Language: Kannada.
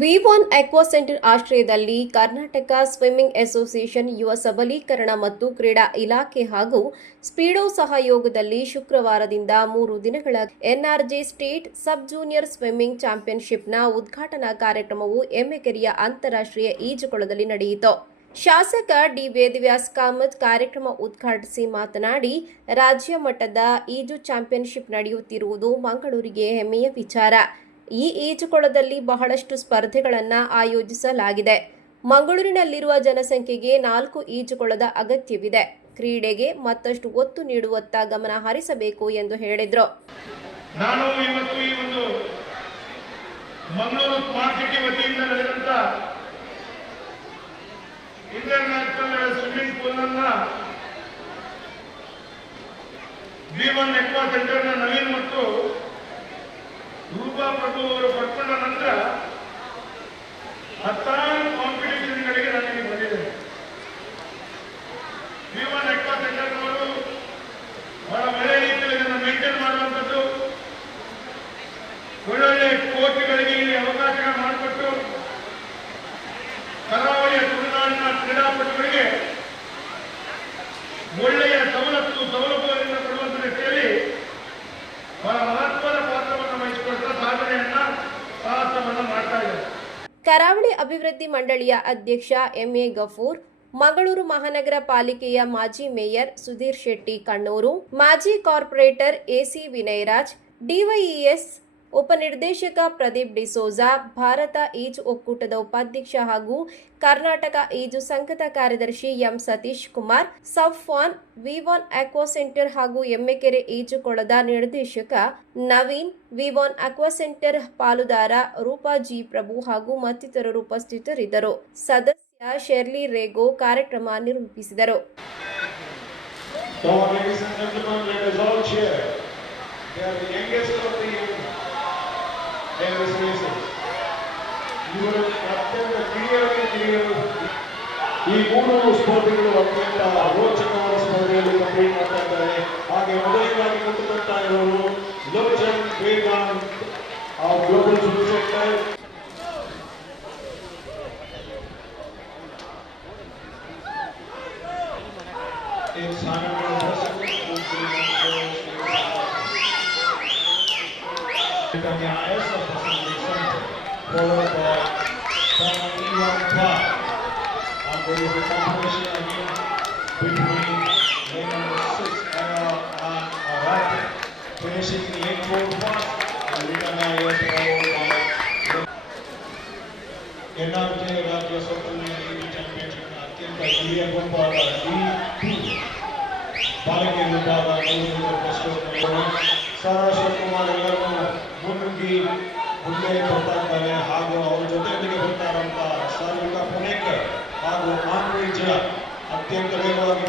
ವಿ1 ಅಕ್ವಾ ಸೆಂಟರ್ ಆಶ್ರಯದಲ್ಲಿ ಕರ್ನಾಟಕ ಸ್ವಿಮ್ಮಿಂಗ್ ಅಸೋಸಿಯೇಷನ್ ಯುವ ಸಬಲೀಕರಣ ಮತ್ತು ಕ್ರೀಡಾ ಇಲಾಖೆ ಹಾಗೂ ಸ್ಪೀಡೋ ಸಹಯೋಗದಲ್ಲಿ ಶುಕ್ರವಾರದಿಂದ 3 ದಿನಗಳ ಎನ್ಆರ್ಜೆ ಸ್ಟೇಟ್ ಸಬ್ ಜೂನಿಯರ್ ಸ್ವಿಮ್ಮಿಂಗ್ ಚಾಂಪಿಯನ್ಶಿಪ್ನ ಉದ್ಘಾಟನಾ ಕಾರ್ಯಕ್ರಮವು ಎಮ್ಮೆಕೆರೆಯ ಅಂತಾರಾಷ್ಟ್ರೀಯ ಈಜುಕೊಳದಲ್ಲಿ ನಡೆಯಿತು. ಶಾಸಕ ಡಿ. ವೇದವ್ಯಾಸ್ ಕಾಮತ್ ಕಾರ್ಯಕ್ರಮ ಉದ್ಘಾಟಿಸಿ ಮಾತನಾಡಿ, ರಾಜ್ಯ ಮಟ್ಟದ ಈಜು ಚಾಂಪಿಯನ್ಶಿಪ್ ನಡೆಯುತ್ತಿರುವುದು ಮಂಗಳೂರಿಗೆ ಹೆಮ್ಮೆಯ ವಿಚಾರ. ಈ ಈಜುಕೊಳದಲ್ಲಿ ಬಹಳಷ್ಟು ಸ್ಪರ್ಧೆಗಳನ್ನು ಆಯೋಜಿಸಲಾಗಿದೆ. ಮಂಗಳೂರಿನಲ್ಲಿರುವ ಜನಸಂಖ್ಯೆಗೆ 4 ಈಜುಕೊಳದ ಅಗತ್ಯವಿದೆ. ಕ್ರೀಡೆಗೆ ಮತ್ತಷ್ಟು ಒತ್ತು ನೀಡುವತ್ತ ಗಮನ ಹರಿಸಬೇಕು ಎಂದು ಹೇಳಿದರು. ನಾನು ಇವತ್ತು ಈ ಒಂದು ಮಂಗಳೂರು ಸ್ಮಾರ್ಟ್ ಸಿಟಿ ವತಿಯಿಂದ ನಡೆದಂತ ಇಂಟರ್ನ್ಯಾಷನಲ್ ಸ್ವಿಮ್ಮಿಂಗ್ ಪೂಲ್ ವಿ1 ಅಕ್ವಾ ಸೆಂಟರ್ನ ನವೀನ್ ಮತ್ತು ರೂಪಾ ಪ್ರಭು ಅವರು ಪಡ್ಕೊಂಡ ನಂತರ 16 ಕಾಂಪಿಟೇಷನ್ಗಳಿಗೆ ನಾನು ಇಲ್ಲಿ ಬಂದಿದ್ದೇನೆ. ವಿ1 ಅಕ್ವಾ ಸೆಂಟರ್ನವರು ಬಹಳ ಒಳ್ಳೆಯ ರೀತಿಯಲ್ಲಿ ಇದನ್ನು ಮೇಂಟೈನ್ ಮಾಡುವಂಥದ್ದು, ಒಳ್ಳೊಳ್ಳೆ ಕೋಚ್ಗಳಿಗೆ ಇಲ್ಲಿ ಅವಕಾಶ ಮಾಡಿಕೊಟ್ಟು ಕರಾವಳಿಯ ತುಳುನಾಡಿನ ಕ್ರೀಡಾಪಟುಗಳಿಗೆ ಒಳ್ಳೆಯ ಸೌಲಭ್ಯದಿಂದ ಕೊಡುವಂಥ ರೀತಿಯಲ್ಲಿ ಬಹಳ ಮಹತ್ವದ ಪಾತ್ರವನ್ನು ವಹಿಸಿಕೊಳ್ತಾ ಸಾಹಸವನ್ನು ಮಾಡ್ತಾ ಇದ್ದಾರೆ. ಕರಾವಳಿ ಅಭಿವೃದ್ಧಿ ಮಂಡಳಿಯ ಅಧ್ಯಕ್ಷ ಎಂಎ ಗಫೂರ್, ಮಂಗಳೂರು ಮಹಾನಗರ ಪಾಲಿಕೆಯ ಮಾಜಿ ಮೇಯರ್ ಸುಧೀರ್ ಶೆಟ್ಟಿ ಕಣ್ಣೂರು, ಮಾಜಿ ಕಾರ್ಪೊರೇಟರ್ ಎಸಿ ವಿನಯರಾಜ್, ಡಿವೈಇಎಸ್ ಉಪನಿರ್ದೇಶಕ ಪ್ರದೀಪ್ ಡಿಸೋಜಾ, ಭಾರತ ಈಜು ಒಕ್ಕೂಟದ ಉಪಾಧ್ಯಕ್ಷ ಹಾಗೂ ಕರ್ನಾಟಕ ಈಜು ಸಂಘದ ಕಾರ್ಯದರ್ಶಿ ಎಂ ಸತೀಶ್ ಕುಮಾರ್, ಸಫ್ವಾನ್, ವಿ1 ಅಕ್ವಾ ಸೆಂಟರ್ ಹಾಗೂ ಎಮ್ಮೆಕೆರೆ ಈಜುಕೊಳದ ನಿರ್ದೇಶಕ ನವೀನ್, ವಿ1 ಅಕ್ವಾ ಸೆಂಟರ್ ಪಾಲುದಾರ ರೂಪಾ ಜಿ ಪ್ರಭು ಹಾಗೂ ಮತ್ತಿತರರು ಉಪಸ್ಥಿತರಿದ್ದರು. ಸದಸ್ಯ ಶೆರ್ಲಿ ರೇಗೋ ಕಾರ್ಯಕ್ರಮ ನಿರೂಪಿಸಿದರು. ಈ 3 ಸ್ಪರ್ಧೆಗಳು ಅತ್ಯಂತ ರೋಚಕವಾದ ಸ್ಪರ್ಧೆಯಲ್ಲಿ ಕಂಪ್ಲೀಟ್ ಮಾಡ್ತಾ ಇದ್ದಾರೆ. ಹಾಗೆ ಮೊದಲಿಗಾಗಿ ಕೊಟ್ಟುಕೊಳ್ತಾ ಇರೋರು Lochan Vedant global swim centre. Followed by Ivan Clark. And there is a competition again between lane number 6 and Arati, finishing lane 4 first and Litana is followed by NRJ Rajya Swatantra Championship ಅತ್ಯಂತ ಹಿರಿಯ ಗುಂಪಾದ D2 ಬಾಲಕಿಯರ ವಿಭಾಗ ಸರ್ ಶಿವಕುಮಾರ್ ಎಲ್ಲರನ್ನು ಮುನ್ನುಗ್ಗಿ ಮುಂದೆ ಬರ್ತಾ ಇದ್ದಾರೆ. ಹಾಗೂ ಅವರ ಜೊತೆಯೊಂದಿಗೆ ಬರ್ತಾರಂತ ಸಾರ್ವಿಕ ಪುಣೇಕರ್ ಹಾಗೂ ಆನ್ವಿಜ ಅತ್ಯಂತ ವೇಗವಾಗಿ